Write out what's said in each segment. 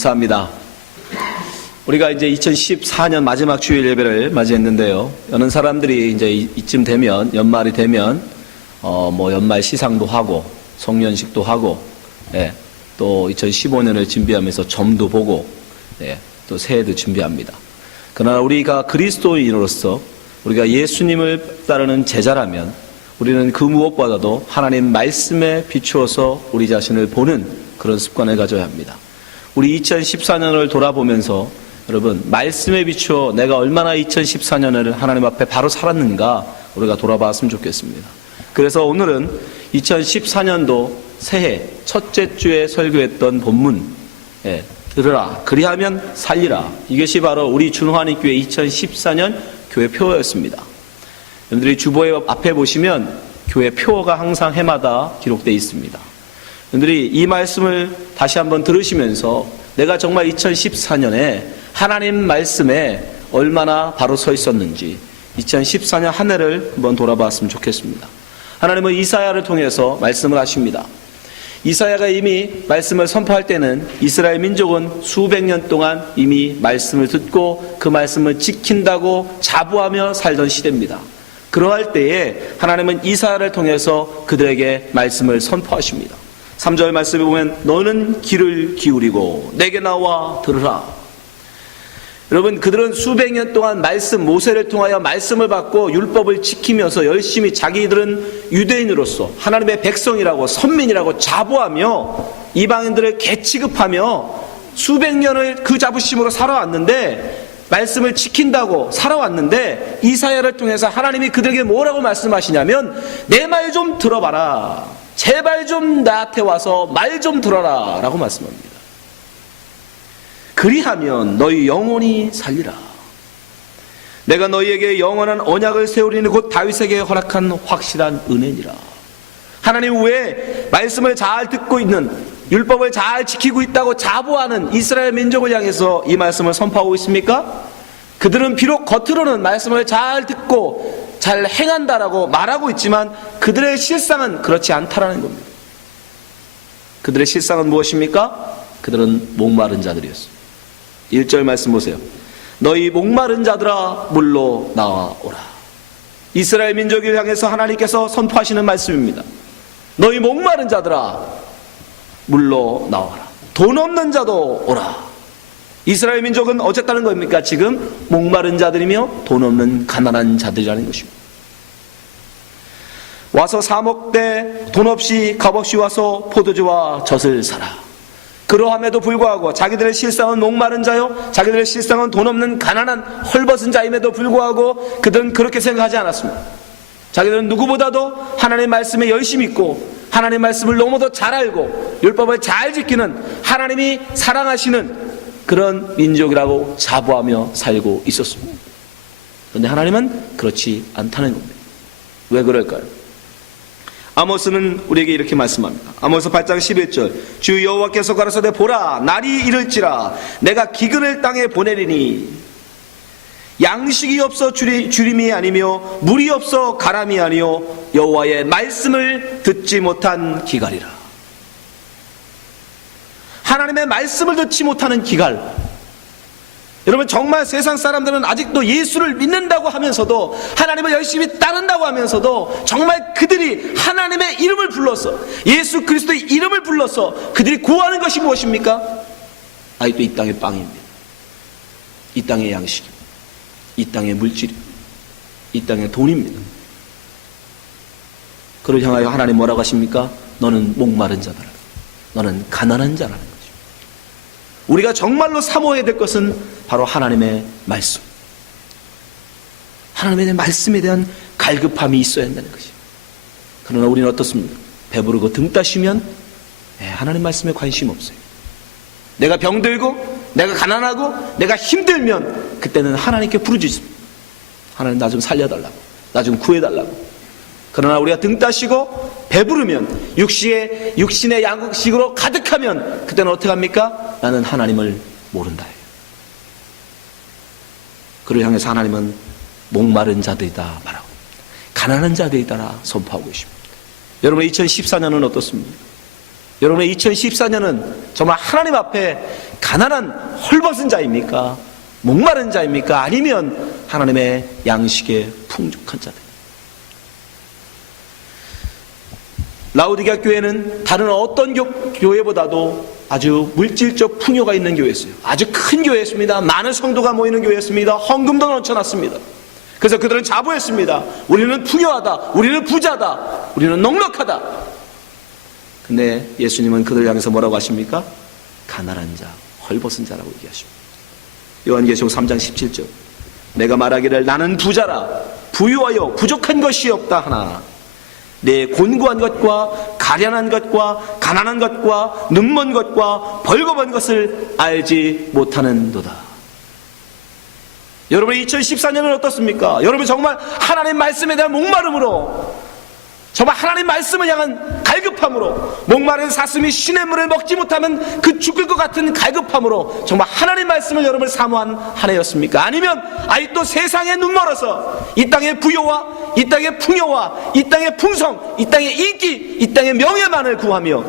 감사합니다. 우리가 이제 2014년 마지막 주일 예배를 맞이했는데요. 어느 사람들이 이제 이- 이쯤 되면 연말이 되면 어 뭐 연말 시상도 하고 송년식도 하고 예, 또 2015년을 준비하면서 점도 보고 예, 또 새해도 준비합니다. 그러나 우리가 그리스도인으로서 우리가 예수님을 따르는 제자라면 우리는 그 무엇보다도 하나님 말씀에 비추어서 우리 자신을 보는 그런 습관을 가져야 합니다. 우리 2014년을 돌아보면서 여러분 말씀에 비추어 내가 얼마나 2014년을 하나님 앞에 바로 살았는가 우리가 돌아봤으면 좋겠습니다. 그래서 오늘은 2014년도 새해 첫째 주에 설교했던 본문 예, 들으라 그리하면 살리라 이것이 바로 우리 준환이 교회 2014년 교회 표어였습니다. 여러분들이 주보에 앞에 보시면 교회 표어가 항상 해마다 기록되어 있습니다. 여러분들이 이 말씀을 다시 한번 들으시면서 내가 정말 2014년에 하나님 말씀에 얼마나 바로 서 있었는지 2014년 한 해를 한번 돌아봤으면 좋겠습니다. 하나님은 이사야를 통해서 말씀을 하십니다. 이사야가 이미 말씀을 선포할 때는 이스라엘 민족은 수백 년 동안 이미 말씀을 듣고 그 말씀을 지킨다고 자부하며 살던 시대입니다. 그러할 때에 하나님은 이사야를 통해서 그들에게 말씀을 선포하십니다. 3절 말씀에 보면 너는 귀를 기울이고 내게 나와 들으라. 여러분 그들은 수백 년 동안 말씀 모세를 통하여 말씀을 받고 율법을 지키면서 열심히 자기들은 유대인으로서 하나님의 백성이라고 선민이라고 자부하며 이방인들을 개취급하며 수백 년을 그 자부심으로 살아왔는데 말씀을 지킨다고 살아왔는데 이사야를 통해서 하나님이 그들에게 뭐라고 말씀하시냐면 내 말 좀 들어봐라 제발 좀 나한테 와서 말 좀 들어라 라고 말씀합니다 그리하면 너희 영혼이 살리라. 내가 너희에게 영원한 언약을 세우리니 곧 다윗에게 허락한 확실한 은혜니라. 하나님 왜 말씀을 잘 듣고 있는 율법을 잘 지키고 있다고 자부하는 이스라엘 민족을 향해서 이 말씀을 선포하고 있습니까? 그들은 비록 겉으로는 말씀을 잘 듣고 잘 행한다라고 말하고 있지만 그들의 실상은 그렇지 않다라는 겁니다. 그들의 실상은 무엇입니까? 그들은 목마른 자들이었습니다. 1절 말씀 보세요. 너희 목마른 자들아 물로 나와오라. 이스라엘 민족을 향해서 하나님께서 선포하시는 말씀입니다. 너희 목마른 자들아 물로 나와라. 돈 없는 자도 오라. 이스라엘 민족은 어쨌다는 겁니까? 지금 목마른 자들이며 돈 없는 가난한 자들이라는 것입니다. 와서 사먹되 돈 없이 값없이 와서 포도주와 젖을 사라. 그러함에도 불구하고 자기들의 실상은 목마른 자요, 자기들의 실상은 돈 없는 가난한 헐벗은 자임에도 불구하고 그들은 그렇게 생각하지 않았습니다. 자기들은 누구보다도 하나님의 말씀에 열심히 있고 하나님의 말씀을 너무도 잘 알고 율법을 잘 지키는 하나님이 사랑하시는 그런 민족이라고 자부하며 살고 있었습니다. 그런데 하나님은 그렇지 않다는 겁니다. 왜 그럴까요? 아모스는 우리에게 이렇게 말씀합니다. 아모스 8장 11절 주 여호와께서 가라사대 보라 날이 이를지라 내가 기근을 땅에 보내리니 양식이 없어 주리, 주림이 아니며 물이 없어 가람이 아니요 여호와의 말씀을 듣지 못한 기갈이라 하나님의 말씀을 듣지 못하는 기갈 여러분 정말 세상 사람들은 아직도 예수를 믿는다고 하면서도 하나님을 열심히 따른다고 하면서도 정말 그들이 하나님의 이름을 불러서 예수 그리스도의 이름을 불러서 그들이 구하는 것이 무엇입니까? 아직도 이 땅의 빵입니다. 이 땅의 양식입니다. 이 땅의 물질입니다. 이 땅의 돈입니다. 그를 향하여 하나님 뭐라고 하십니까? 너는 목마른 자다. 너는 가난한 거죠. 우리가 정말로 사모해야 될 것은 바로 하나님의 말씀. 하나님의 말씀에 대한 갈급함이 있어야 한다는 것이. 그러나 우리는 어떻습니까? 배부르고 등 따시면 예, 하나님 말씀에 관심 없어요. 내가 병들고 내가 가난하고 내가 힘들면 그때는 하나님께 부르짖습니다. 하나님 나 좀 살려달라고. 나 좀 구해달라고. 그러나 우리가 등 따시고 배부르면 육신의 육신의 양식으로 가득하면 그때는 어떻게 합니까? 나는 하나님을 모른다. 그를 향해서 하나님은 목마른 자들이다 말하고 가난한 자들이다라 선포하고 있습니다. 여러분 2014년은 어떻습니까? 여러분의 2014년은 정말 하나님 앞에 가난한 헐벗은 자입니까? 목마른 자입니까? 아니면 하나님의 양식에 풍족한 자들? 라우디가 교회는 다른 어떤 교, 교회보다도 아주 물질적 풍요가 있는 교회였어요. 아주 큰 교회였습니다. 많은 성도가 모이는 교회였습니다. 헌금도 넘쳐났습니다. 그래서 그들은 자부했습니다. 우리는 풍요하다. 우리는 부자다. 우리는 넉넉하다. 근데 예수님은 그들 향해서 뭐라고 하십니까? 가난한 자, 헐벗은 자라고 얘기하십니다. 요한계시록 3장 17절. 내가 말하기를 나는 부자라 부유하여 부족한 것이 없다 하나 내 곤고한 것과 가련한 것과 가난한 것과 눈먼 것과 벌거벗은 것을 알지 못하는도다. 여러분의 2014년은 어떻습니까? 여러분 정말 하나님 말씀에 대한 목마름으로 정말 하나님 말씀을 향한 갈급함으로 목마른 사슴이 신의 물을 먹지 못하면 그 죽을 것 같은 갈급함으로 정말 하나님 말씀을 여러분 사모한 한 해였습니까? 아니면 또 세상에 눈멀어서 이 땅의 부요와 이 땅의 풍요와 이 땅의 풍성 이 땅의 인기 이 땅의 명예만을 구하며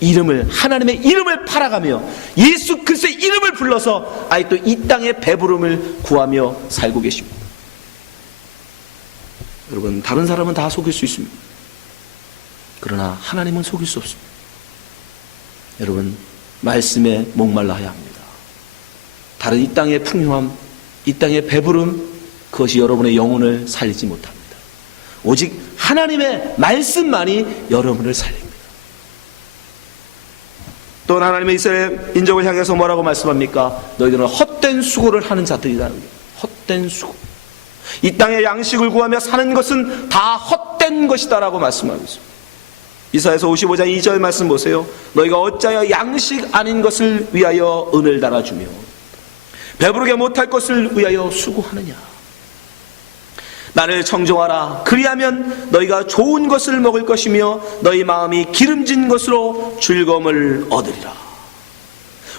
이름을 하나님의 이름을 팔아가며 예수 그리스도의 이름을 불러서 아이 또 이 땅의 배부름을 구하며 살고 계십니다. 여러분 다른 사람은 다 속일 수 있습니다. 그러나 하나님은 속일 수 없습니다. 여러분 말씀에 목말라야 합니다. 다른 이 땅의 풍요함, 이 땅의 배부름 그것이 여러분의 영혼을 살리지 못합니다. 오직 하나님의 말씀만이 여러분을 살립니다. 또 하나님의 이스라엘 인적을 향해서 뭐라고 말씀합니까? 너희들은 헛된 수고를 하는 자들이다. 헛된 수고. 이 땅의 양식을 구하며 사는 것은 다 헛된 것이다라고 말씀하고 있습니다. 이사에서 55장 2절 말씀 보세요. 너희가 어찌하여 양식 아닌 것을 위하여 은을 달아주며 배부르게 못할 것을 위하여 수고하느냐. 나를 청종하라. 그리하면 너희가 좋은 것을 먹을 것이며 너희 마음이 기름진 것으로 즐거움을 얻으리라.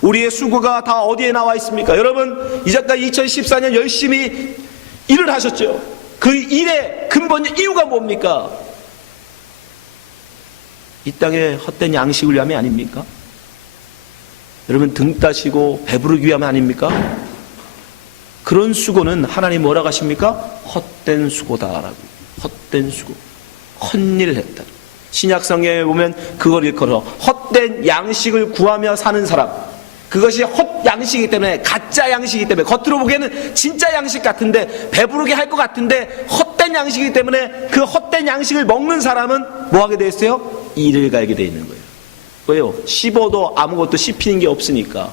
우리의 수고가 다 어디에 나와 있습니까? 여러분, 이제까지 2014년 열심히 일을 하셨죠? 그 일의 근본 이유가 뭡니까? 이 땅에 헛된 양식을 위함이 아닙니까? 여러분 등 따시고 배부르기 위함이 아닙니까? 그런 수고는 하나님 뭐라고 하십니까? 헛된 수고다라고. 헛된 수고. 헛일을 했다. 신약성경에 보면 그걸 일컬어 헛된 양식을 구하며 사는 사람. 그것이 헛 양식이기 때문에 가짜 양식이기 때문에 겉으로 보기에는 진짜 양식 같은데 배부르게 할 것 같은데 헛된 양식이기 때문에 그 헛된 양식을 먹는 사람은 뭐 하게 돼 있어요? 이를 갈게 돼 있는 거예요. 왜요? 씹어도 아무것도 씹히는 게 없으니까.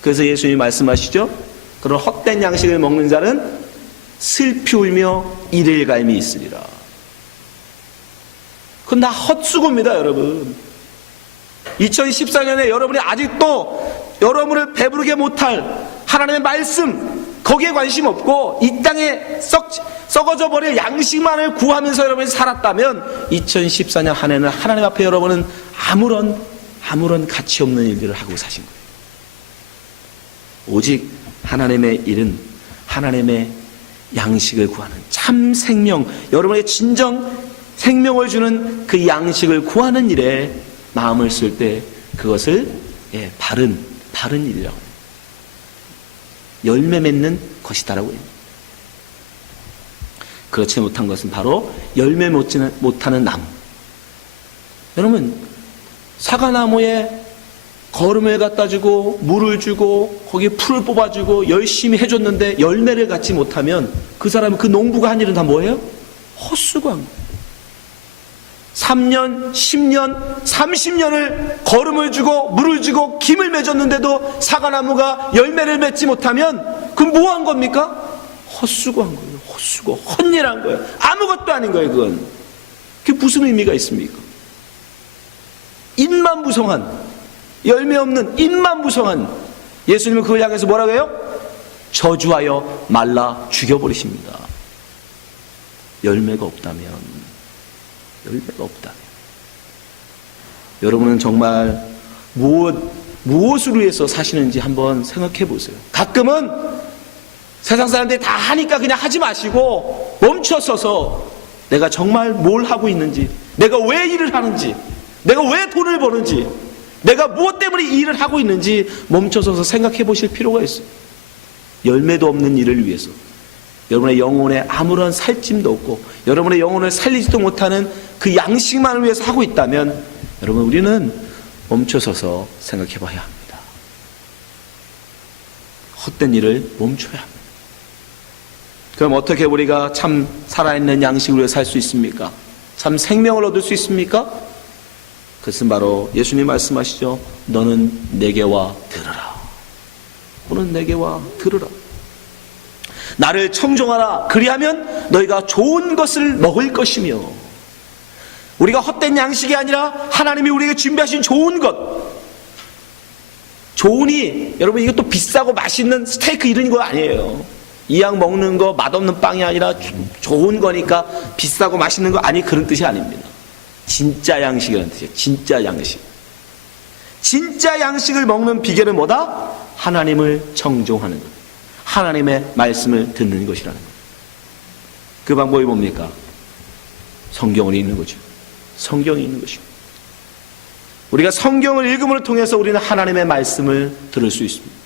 그래서 예수님이 말씀하시죠? 그런 헛된 양식을 먹는 자는 슬피 울며 갈미 있으리라. 그건 다 헛수고입니다, 여러분. 2014년에 여러분이 아직도 여러분을 배부르게 못할 하나님의 말씀, 거기에 관심 없고 이 땅에 썩, 썩어져 버릴 양식만을 구하면서 여러분이 살았다면 2014년 한 해는 하나님 앞에 여러분은 아무런, 아무런 가치 없는 일들을 하고 사신 거예요. 오직 하나님의 일은 하나님의 양식을 구하는 참 생명, 여러분의 진정 생명을 주는 그 양식을 구하는 일에 마음을 쓸 때 그것을 예, 바른 바른 일이라고. 열매 맺는 것이다라고 합니다. 그렇지 못한 것은 바로 열매 못지는- 못하는 나무. 여러분 사과나무에 거름을 갖다 주고 물을 주고 거기에 풀을 뽑아주고 열심히 해줬는데 열매를 갖지 못하면 그 사람은 그 농부가 한 일은 다 뭐예요? 헛수고한 거예요. 3년, 10년, 30년을 거름을 주고 물을 주고 김을 맺었는데도 사과나무가 열매를 맺지 못하면 그건 뭐한 겁니까? 헛수고한 거예요. 헛수고, 헛일한 거예요. 아무것도 아닌 거예요, 그건. 그게 무슨 의미가 있습니까? 입만 부성한 열매 없는 입만 부성한 예수님은 그걸 향해서 뭐라고 해요? 저주하여 말라 죽여버리십니다. 열매가 없다면 열매가 없다면 여러분은 정말 무엇 무엇을 위해서 사시는지 한번 생각해 보세요. 가끔은 세상 사람들이 다 하니까 그냥 하지 마시고 멈춰서서 내가 정말 뭘 하고 있는지, 내가 왜 일을 하는지, 내가 왜 돈을 버는지 내가 무엇 때문에 이 일을 하고 있는지 멈춰서서 생각해 보실 필요가 있어요. 열매도 없는 일을 위해서. 여러분의 영혼에 아무런 살찜도 없고 여러분의 영혼을 살리지도 못하는 그 양식만을 위해서 하고 있다면 여러분 우리는 멈춰서서 생각해 봐야 합니다. 헛된 일을 멈춰야 합니다. 그럼 어떻게 우리가 참 살아있는 위해 살수 있습니까? 참 생명을 얻을 수 있습니까? 그것은 바로 예수님 말씀하시죠. 너는 내게 와 들으라. 너는 내게 와 들으라. 나를 청종하라. 그리하면 너희가 좋은 것을 먹을 것이며 우리가 헛된 양식이 아니라 하나님이 우리에게 준비하신 좋은 것. 좋으니 여러분 이것도 비싸고 맛있는 스테이크 이런 거 아니에요. 이양 먹는 거 맛없는 빵이 아니라 좋은 거니까 비싸고 맛있는 거 아니 그런 뜻이 아닙니다. 진짜 양식이라는 뜻이에요. 진짜 양식. 진짜 양식을 먹는 비결은 뭐다? 하나님을 청종하는 것. 하나님의 말씀을 듣는 것이라는 것. 그 방법이 뭡니까? 성경을 읽는 거죠. 성경이 있는 것이고. 우리가 성경을 읽음을 통해서 우리는 하나님의 말씀을 들을 수 있습니다.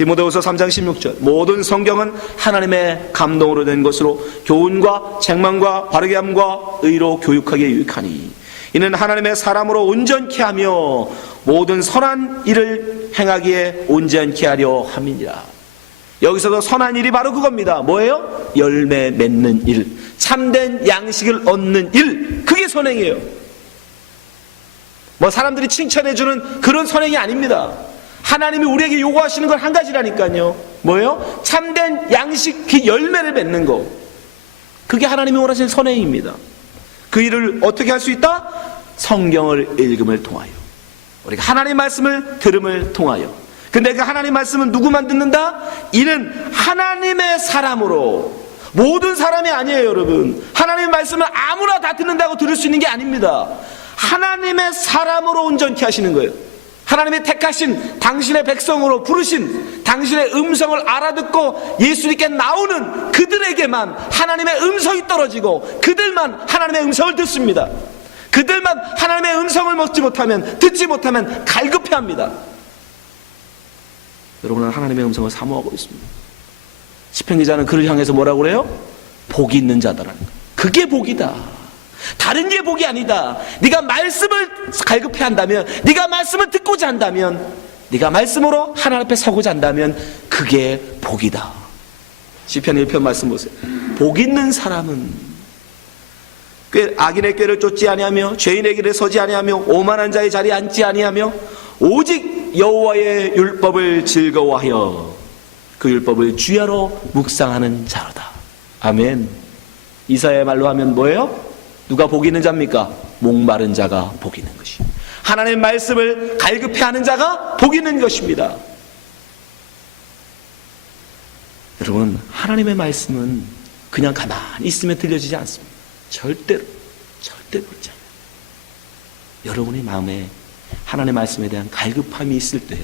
디모데후서 3장 16절 모든 성경은 하나님의 감동으로 된 것으로 교훈과 책망과 바르게 함과 의로 교육하기에 유익하니 이는 하나님의 사람으로 온전케 하며 모든 선한 일을 행하기에 온전케 하려 함이니라. 여기서도 선한 일이 바로 그겁니다. 뭐예요? 열매 맺는 일, 참된 양식을 얻는 일, 그게 선행이에요. 뭐 사람들이 칭찬해주는 그런 선행이 아닙니다. 하나님이 우리에게 요구하시는 건 한 가지라니까요. 뭐예요? 참된 양식 그 열매를 맺는 거. 그게 하나님이 원하시는 선행입니다. 그 일을 어떻게 할 수 있다? 성경을 읽음을 통하여. 우리가 하나님 말씀을 들음을 통하여. 근데 그 하나님 말씀은 누구만 듣는다? 이는 하나님의 사람으로. 모든 사람이 아니에요, 여러분. 하나님의 말씀은 아무나 다 듣는다고 들을 수 있는 게 아닙니다. 하나님의 사람으로 온전케 하시는 거예요. 하나님의 택하신 당신의 백성으로 부르신 당신의 음성을 알아듣고 예수님께 나오는 그들에게만 하나님의 음성이 떨어지고 그들만 하나님의 음성을 듣습니다. 그들만 하나님의 음성을 먹지 못하면 듣지 못하면 갈급해 합니다. 여러분은 하나님의 음성을 사모하고 있습니다. 시편 기자는 그를 향해서 뭐라고 그래요? 복이 있는 자다라는 거. 그게 복이다. 다른 게 복이 아니다. 네가 말씀을 갈급해 한다면, 네가 말씀을 듣고자 한다면, 네가 말씀으로 하나님 앞에 서고자 한다면 그게 복이다. 시편 1편 말씀 보세요. 복 있는 사람은 꾀, 악인의 꾀를 쫓지 아니하며 죄인의 길에 서지 아니하며 오만한 자의 자리에 앉지 아니하며 오직 여호와의 율법을 즐거워하여 그 율법을 주야로 묵상하는 자로다. 아멘. 이사의 말로 하면 뭐예요? 누가 복 있는 자입니까? 목마른 자가 복 있는 것이. 하나님의 말씀을 갈급해 하는 자가 복 있는 것입니다. 여러분, 하나님의 말씀은 그냥 가만히 있으면 들려지지 않습니다. 절대로, 절대로 그렇지 않아요. 여러분의 마음에 하나님의 말씀에 대한 갈급함이 있을 때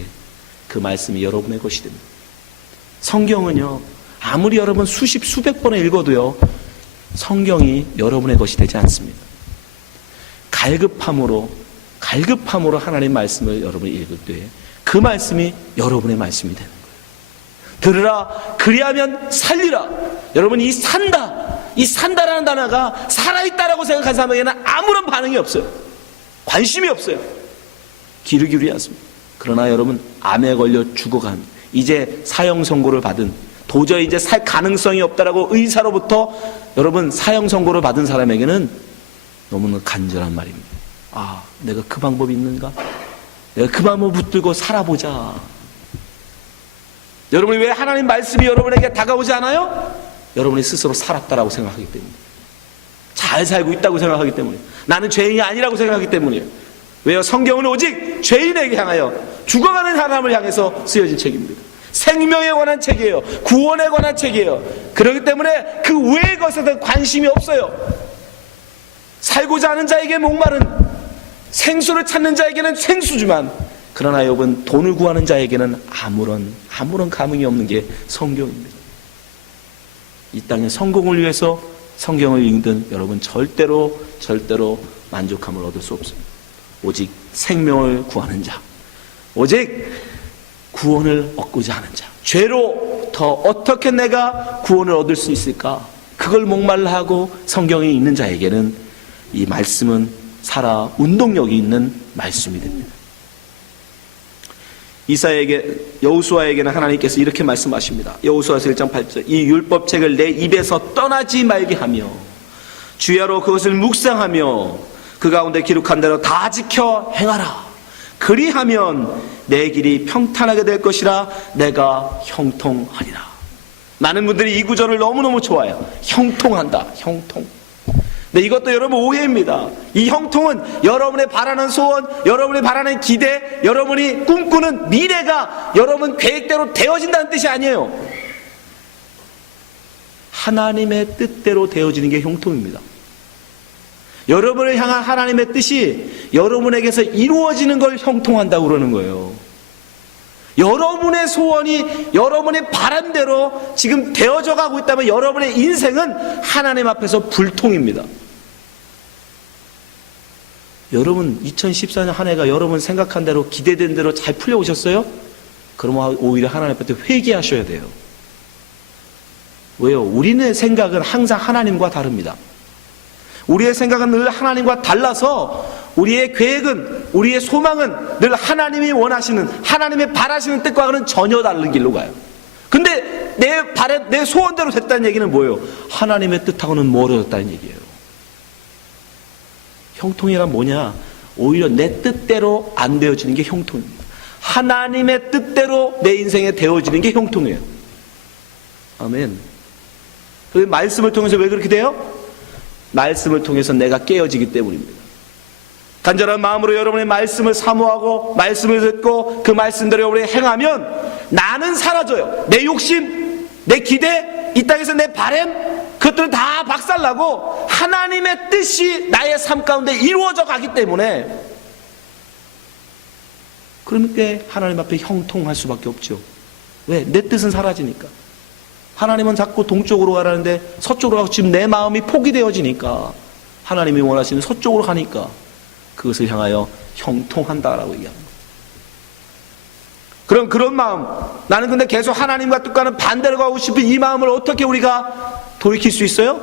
그 말씀이 여러분의 것이 됩니다. 성경은요, 아무리 여러분 수십, 수백 번에 읽어도요, 성경이 여러분의 것이 되지 않습니다. 갈급함으로, 갈급함으로 하나님의 말씀을 여러분이 읽을 때 그 말씀이 여러분의 말씀이 되는 거예요. 들으라, 그리하면 살리라. 여러분, 이 산다, 이 산다라는 단어가 살아있다라고 생각한 사람에게는 아무런 반응이 없어요. 관심이 없어요. 기울이지 않습니다. 그러나 여러분, 암에 걸려 죽어간, 이제 사형 선고를 받은, 도저히 이제 살 가능성이 없다라고 의사로부터 여러분 사형 선고를 받은 사람에게는 너무나 간절한 말입니다. 아, 내가 그 방법이 있는가? 내가 그 방법 붙들고 살아보자. 여러분이 왜 하나님 말씀이 여러분에게 다가오지 않아요? 여러분이 스스로 살았다라고 생각하기 때문에. 잘 살고 있다고 생각하기 때문에. 나는 죄인이 아니라고 생각하기 때문이에요. 왜요? 성경은 오직 죄인에게 향하여 죽어가는 사람을 향해서 쓰여진 책입니다. 생명에 관한 책이에요. 구원에 관한 책이에요. 그렇기 때문에 그 외의 것에 대한 관심이 없어요. 살고자 하는 자에게 목마른 생수를 찾는 자에게는 생수지만 그러나 여러분 돈을 구하는 자에게는 아무런 아무런 감흥이 없는 게 성경입니다. 이 땅의 성공을 위해서 성경을 읽든 여러분 절대로 절대로 만족함을 얻을 수 없습니다. 오직 생명을 구하는 자. 오직 구원을 얻고자 하는 자. 죄로부터 어떻게 내가 구원을 얻을 수 있을까? 그걸 목말라 하고 성경에 있는 자에게는 이 말씀은 살아 운동력이 있는 말씀이 됩니다. 이사에게 여호수아에게는 하나님께서 이렇게 말씀하십니다. 여호수아서 1장 8절 이 율법책을 내 입에서 떠나지 말게 하며 주야로 그것을 묵상하며 그 가운데 기록한 대로 다 지켜 행하라. 그리하면 내 길이 평탄하게 될 것이라 내가 형통하리라. 많은 분들이 이 구절을 너무너무 좋아해요. 형통한다. 형통. 근데 이것도 여러분 오해입니다. 이 형통은 여러분의 바라는 소원, 여러분이 바라는 기대, 여러분이 꿈꾸는 미래가 여러분 계획대로 되어진다는 뜻이 아니에요. 하나님의 뜻대로 되어지는 게 형통입니다. 여러분을 향한 하나님의 뜻이 여러분에게서 이루어지는 걸 형통한다고 그러는 거예요. 여러분의 소원이 여러분의 바람대로 지금 되어져 가고 있다면 여러분의 인생은 하나님 앞에서 불통입니다. 여러분 2014년 한 해가 여러분 생각한 대로 기대된 대로 잘 풀려오셨어요? 그러면 오히려 하나님 앞에 회개하셔야 돼요. 왜요? 우리는 생각은 항상 하나님과 다릅니다. 우리의 생각은 늘 하나님과 달라서 우리의 계획은 우리의 소망은 늘 하나님이 원하시는 하나님의 바라시는 뜻과는 전혀 다른 길로 가요. 근데 내 바래 내 소원대로 됐다는 얘기는 뭐예요? 하나님의 뜻하고는 멀어졌다는 얘기예요. 형통이란 뭐냐? 오히려 내 뜻대로 안 되어지는 게 형통입니다. 하나님의 뜻대로 내 인생에 되어지는 게 형통이에요. 아멘. 그 말씀을 통해서 왜 그렇게 돼요? 말씀을 통해서 내가 깨어지기 때문입니다. 간절한 마음으로 여러분의 말씀을 사모하고 말씀을 듣고 그 말씀대로 여러분이 행하면 나는 사라져요. 내 욕심, 내 기대, 이 땅에서 내 바램 그것들은 다 박살나고 하나님의 뜻이 나의 삶 가운데 이루어져 가기 때문에 그러니까 하나님 앞에 형통할 수밖에 없죠. 왜? 내 뜻은 사라지니까. 하나님은 자꾸 동쪽으로 가라는데 서쪽으로 가고 지금 내 마음이 포기되어지니까 하나님이 원하시는 서쪽으로 가니까 그것을 향하여 형통한다라고 얘기합니다. 그럼 그런 마음, 나는 근데 계속 하나님과 뜻과는 반대로 가고 싶은 이 마음을 어떻게 우리가 돌이킬 수 있어요?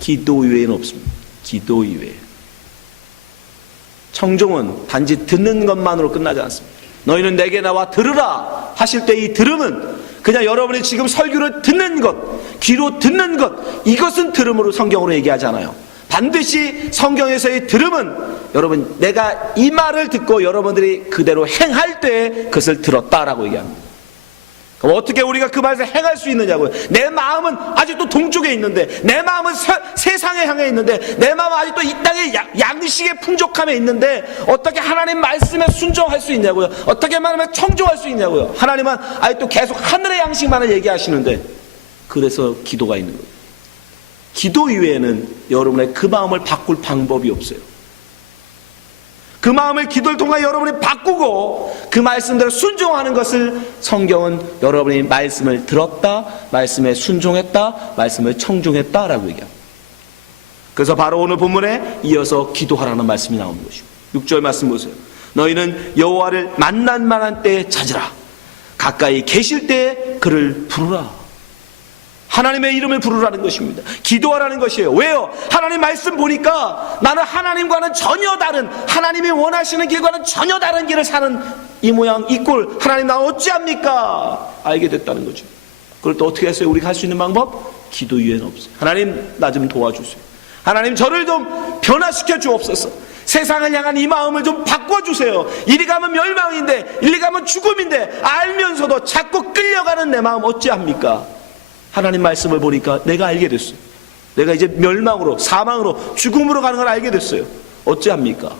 기도 이외에는 없습니다. 기도 이외에. 청종은 단지 듣는 것만으로 끝나지 않습니다. 너희는 내게 나와 들으라 하실 때 이 들음은 그냥 여러분이 지금 설교를 듣는 것, 귀로 듣는 것, 이것은 들음으로 성경으로 얘기하잖아요. 반드시 성경에서의 들음은 여러분 내가 이 말을 듣고 여러분들이 그대로 행할 때 그것을 들었다라고 얘기합니다. 그럼 어떻게 우리가 그 말을 행할 수 있느냐고요? 내 마음은 아직도 동쪽에 있는데, 내 마음은 세, 세상에 향해 있는데, 내 마음은 아직도 이 땅의 야- 양식의 풍족함에 있는데, 어떻게 하나님 말씀에 순종할 수 있냐고요? 어떻게 말하면 청종할 수 있냐고요? 하나님은 아직도 계속 하늘의 양식만을 얘기하시는데, 그래서 기도가 있는 거예요. 기도 이외에는 여러분의 그 마음을 바꿀 방법이 없어요. 그 마음을 기도를 통해 여러분이 바꾸고 그 말씀대로 순종하는 것을 성경은 여러분이 말씀을 들었다, 말씀에 순종했다, 말씀을 청종했다라고 얘기합니다. 그래서 바로 오늘 본문에 이어서 기도하라는 말씀이 나오는 것이고 6절 말씀 보세요. 너희는 여호와를 만난 만한 때에 찾으라. 가까이 계실 때에 그를 부르라. 하나님의 이름을 부르라는 것입니다. 기도하라는 것이에요. 왜요? 하나님 말씀 보니까 나는 하나님과는 전혀 다른 하나님이 원하시는 길과는 전혀 다른 길을 사는 이 모양 이 꼴 하나님 나 어찌합니까? 알게 됐다는 거죠. 그걸 또 어떻게 했어요? 우리가 할 수 있는 방법? 기도 이외에는 없어요. 하나님 나 좀 도와주세요. 하나님 저를 좀 변화시켜 주옵소서. 세상을 향한 이 마음을 좀 바꿔주세요. 이리 가면 멸망인데, 이리 가면 죽음인데, 알면서도 자꾸 끌려가는 내 마음 어찌합니까? 하나님 말씀을 보니까 내가 알게 됐어요. 내가 이제 멸망으로, 사망으로, 죽음으로 가는 걸 알게 됐어요. 어찌합니까?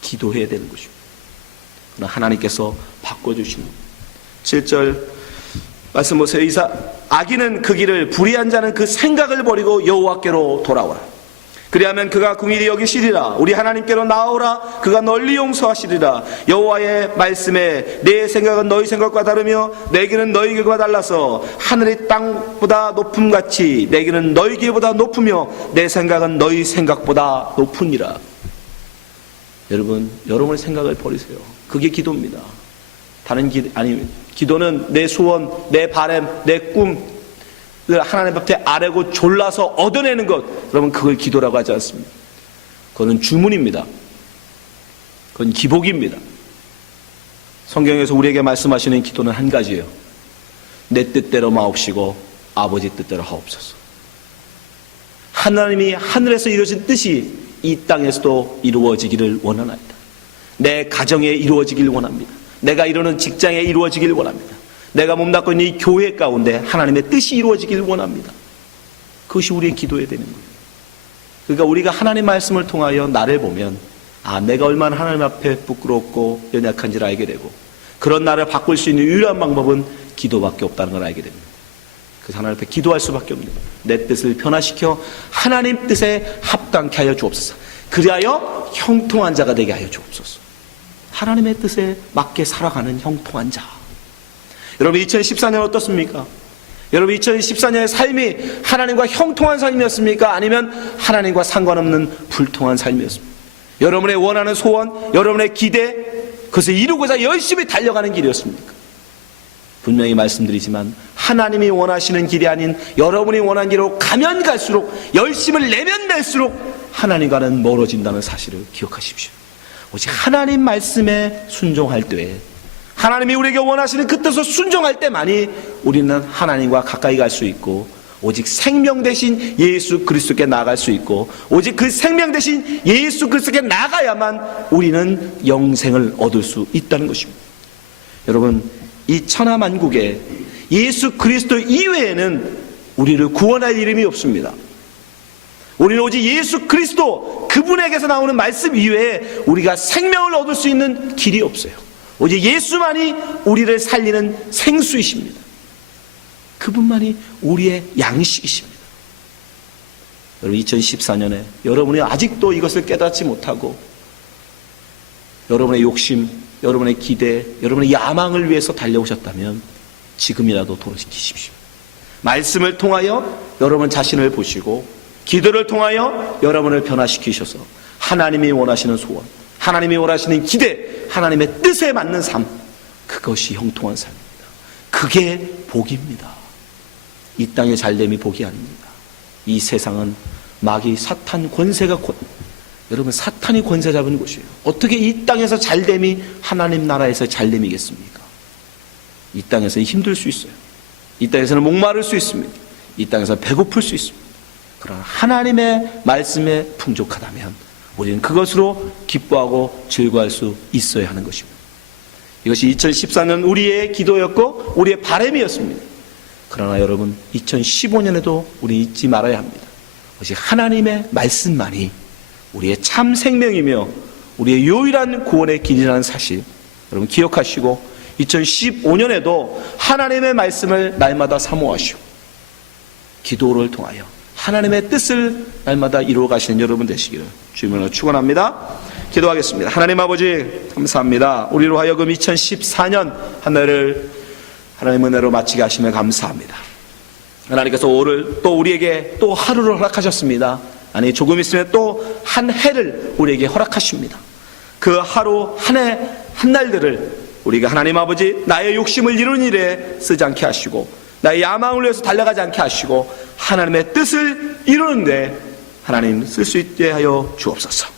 기도해야 되는 것입니다. 하나님께서 바꿔주시는 7절 말씀 보세요. 이사 악인은 그 길을 불의한 자는 그 생각을 버리고 여호와께로 돌아오라. 그리하면 그가 궁일이 여기시리라. 우리 하나님께로 나오라. 그가 널리 용서하시리라. 여호와의 말씀에 내 생각은 너희 생각과 다르며 내 길은 너희 길과 달라서 하늘이 땅보다 높음 같이 내 길은 너희 길보다 높으며 내 생각은 너희 생각보다 높으니라. 여러분, 여러분의 생각을 버리세요. 그게 기도입니다. 다른 기, 아니, 기도는 내 소원, 내 바램, 내 꿈을 하나님 앞에 아뢰고 졸라서 얻어내는 것. 여러분, 그걸 기도라고 하지 않습니다. 그거는 주문입니다. 그건 기복입니다. 성경에서 우리에게 말씀하시는 기도는 한 가지예요. 내 뜻대로 마옵시고 아버지 뜻대로 하옵소서. 하나님이 하늘에서 이루어진 뜻이 이 땅에서도 이루어지기를 원하나이다. 내 가정에 이루어지길 원합니다. 내가 이루는 직장에 이루어지길 원합니다. 내가 몸담고 있는 이 교회 가운데 하나님의 뜻이 이루어지길 원합니다. 그것이 우리의 기도해야 되는 거예요. 그러니까 우리가 하나님 말씀을 통하여 나를 보면 아 내가 얼마나 하나님 앞에 부끄럽고 연약한지를 알게 되고 그런 나를 바꿀 수 있는 유일한 방법은 기도밖에 없다는 걸 알게 됩니다. 그래서 하나님 앞에 기도할 수밖에 없는. 내 뜻을 변화시켜 하나님 뜻에 합당케 하여 주옵소서. 그리하여 형통한 자가 되게 하여 주옵소서. 하나님의 뜻에 맞게 살아가는 형통한 자. 여러분 2014년 어떻습니까? 여러분 2014년의 삶이 하나님과 형통한 삶이었습니까? 아니면 하나님과 상관없는 불통한 삶이었습니까? 여러분의 원하는 소원, 여러분의 기대, 그것을 이루고자 열심히 달려가는 길이었습니까? 분명히 말씀드리지만 하나님이 원하시는 길이 아닌 여러분이 원하는 길로 가면 갈수록 열심을 내면 낼수록 하나님과는 멀어진다는 사실을 기억하십시오. 오직 하나님 말씀에 순종할 때에 하나님이 우리에게 원하시는 그 뜻을 순종할 때만이 우리는 하나님과 가까이 갈 수 있고 오직 생명 대신 예수 그리스도께 나아갈 수 있고 오직 그 생명 대신 예수 그리스도께 나가야만 우리는 영생을 얻을 수 있다는 것입니다. 여러분 이 천하만국에 예수 그리스도 이외에는 우리를 구원할 이름이 없습니다. 우리는 오직 예수 그리스도 그분에게서 나오는 말씀 이외에 우리가 생명을 얻을 수 있는 길이 없어요. 오직 예수만이 우리를 살리는 생수이십니다. 그분만이 우리의 양식이십니다. 여러분 2014년에 여러분이 아직도 이것을 깨닫지 못하고 여러분의 욕심, 여러분의 기대, 여러분의 야망을 위해서 달려오셨다면 지금이라도 돌아시키십시오. 말씀을 통하여 여러분 자신을 보시고 기도를 통하여 여러분을 변화시키셔서 하나님이 원하시는 소원, 하나님이 원하시는 기대, 하나님의 뜻에 맞는 삶, 그것이 형통한 삶입니다. 그게 복입니다. 이 땅의 잘됨이 복이 아닙니다. 이 세상은 마귀 사탄 권세가 권, 여러분 사탄이 권세 잡은 곳이에요. 어떻게 이 땅에서 잘됨이 하나님 나라에서 잘됨이겠습니까? 이 땅에서 힘들 수 있어요. 이 땅에서는 목마를 수 있습니다. 이 땅에서 배고플 수 있습니다. 그러나 하나님의 말씀에 풍족하다면 우리는 그것으로 기뻐하고 즐거워할 수 있어야 하는 것입니다. 이것이 2014년 우리의 기도였고 우리의 바램이었습니다. 그러나 여러분 2015년에도 우리 잊지 말아야 합니다. 오직 하나님의 말씀만이 우리의 참 생명이며 우리의 유일한 구원의 길이라는 사실 여러분 기억하시고 2015년에도 하나님의 말씀을 날마다 사모하시고 기도를 통하여 하나님의 뜻을 날마다 이루어 가시는 여러분 되시기를 주님으로 축원합니다. 기도하겠습니다. 하나님 아버지 감사합니다. 우리로 하여금 2014년 한 해를 하나님 은혜로 마치게 하시며 감사합니다. 하나님께서 오늘 또 우리에게 또 하루를 허락하셨습니다. 아니 조금 있으면 또 한 해를 우리에게 허락하십니다. 그 하루 한 해 한 날들을 우리가 하나님 아버지 나의 욕심을 이루는 일에 쓰지 않게 하시고 나의 야망을 위해서 달려가지 않게 하시고 하나님의 뜻을 이루는데 하나님 쓸 수 있게 하여 주옵소서.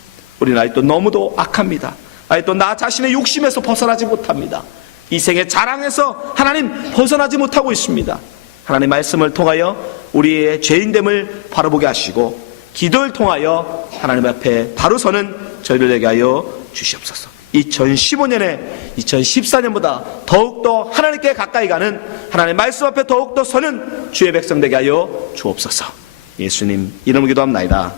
우리는 아직도 너무도 악합니다. 아직도 나 자신의 욕심에서 벗어나지 못합니다. 이 생의 자랑에서 하나님 벗어나지 못하고 있습니다. 하나님 말씀을 통하여 우리의 죄인됨을 바라보게 하시고 기도를 통하여 하나님 앞에 바로 서는 저희를 되게 하여 주시옵소서. 2015년에 2014년보다 더욱더 하나님께 가까이 가는 하나님 말씀 앞에 더욱더 서는 주의 백성 되게 하여 주옵소서. 예수님 이름으로 기도합니다.